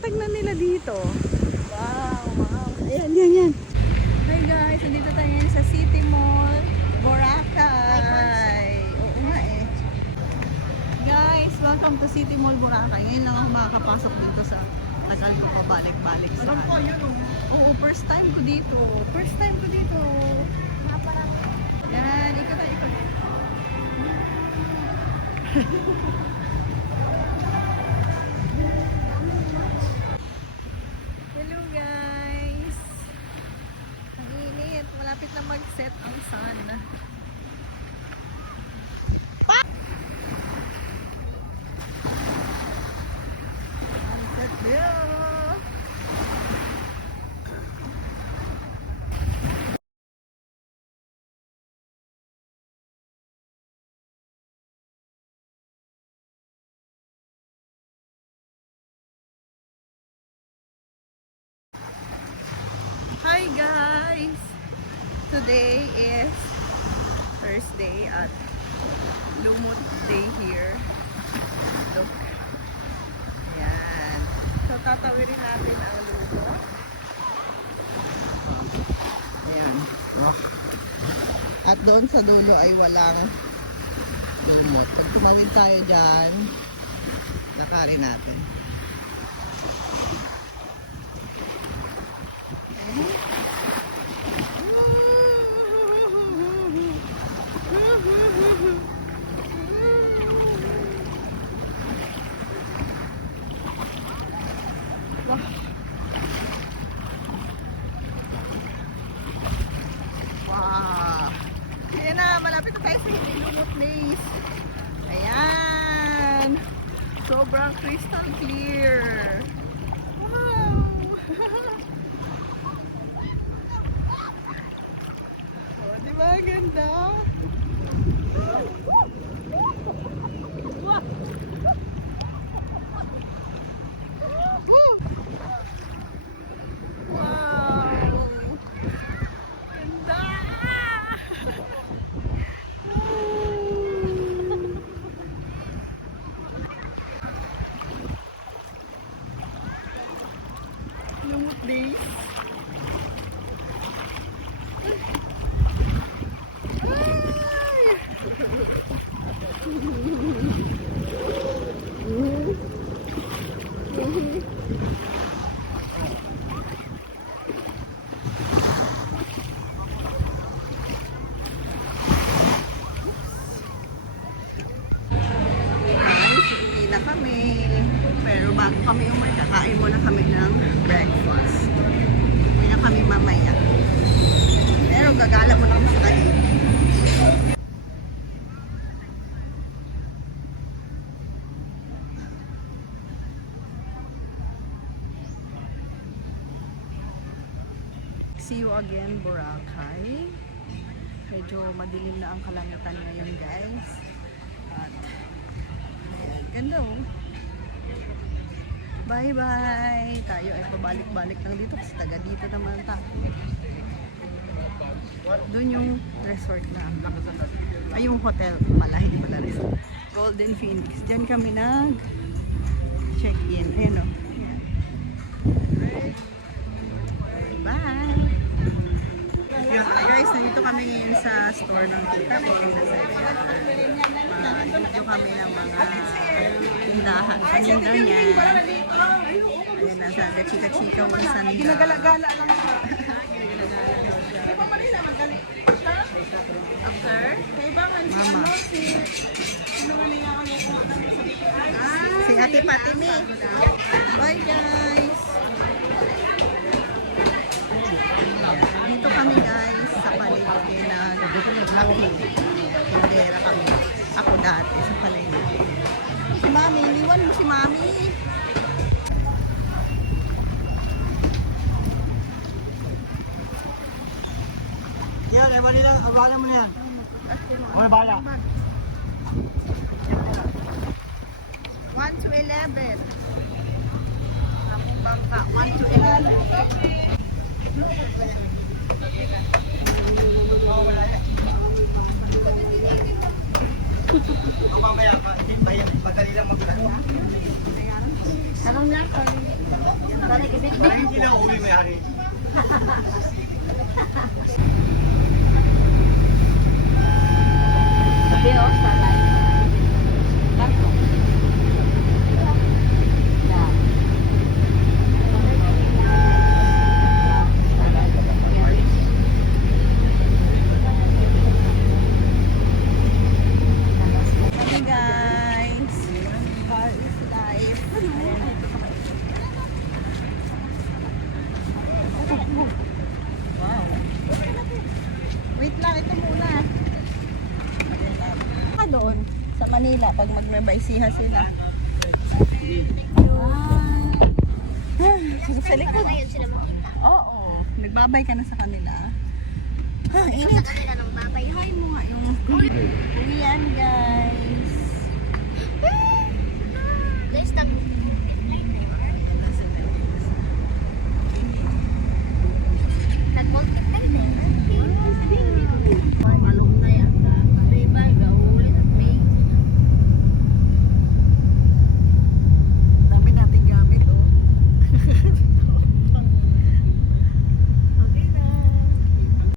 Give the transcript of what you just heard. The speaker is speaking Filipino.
latag na nila dito. Wow, wow. Ayan, yan, yan. Hi guys, nandito tayo ngayon sa City Mall, Boracay. Oo nga eh. Guys, welcome to City Mall, Boracay. Ngayon lang ako makakapasok dito sa tagal ko pabalik-balik sa Oo, first time ko dito. First time ko dito. Yan, ikot na ikot. Hello guys. Ang init. Malapit na mag-set ang sun. Sunset view. Hi guys! Today is Thursday at Lumut Day here. Look. Ayan. So tatawirin natin ang Lumut. Ayan. At doon sa dulo ay walang Lumut. Pag tumawid tayo dyan, lakarin natin. Wow! Ayan na, malapit na tayo sa Lumut Place. Ayan! Sobrang crystal clear. Wow! Oh, diba ganda? Lumut Days. Na kami. Pero bago kami umay, kakain muna kami ng breakfast. Uwi na kami mamaya. Pero gagala muna kami sa kanina. See you again, Boracay. Medyo madilim na ang kalangitan ngayon, guys. At ganda oh. Bye-bye! Tayo ay pabalik-balik lang dito kasi taga dito naman tayo. Doon yung resort na. Ay, yung hotel pala, hindi pala resort. Golden Phoenix. Diyan kami nag-check-in. Ayan o. Bye! Hi guys, nandito kami ngayon sa store ng tita ko. Dito kami ng mga tindahan. Paninda niya. Ayan na, sabi, chika-chika mo sa nila. Ginagala-gala lang siya. After? Mama. Si Ate Patimi. Bye guys! Dito kami guys sa palengke na tindera kami. Ako dati sa palengke. Si Mami, iniwan mo si Mami. Yan, ewan nila, awalan mo yan. Ano bala? 1 to 11. Akong bangka, 1 to 11. Mamaya, madali lang magkano. Sarong lang. Hindi lang uli may-ari. Sabi o, sanay. Barko. Yeah. Hey guys! Bar is life. Wow. Wait lang, ito muna. Doon sa Manila pag magnabaysiha sila. Sa likod. Oo. Nagbabay ka na sa kanila. Init. Hi mo nga yung uwian guys. Guys,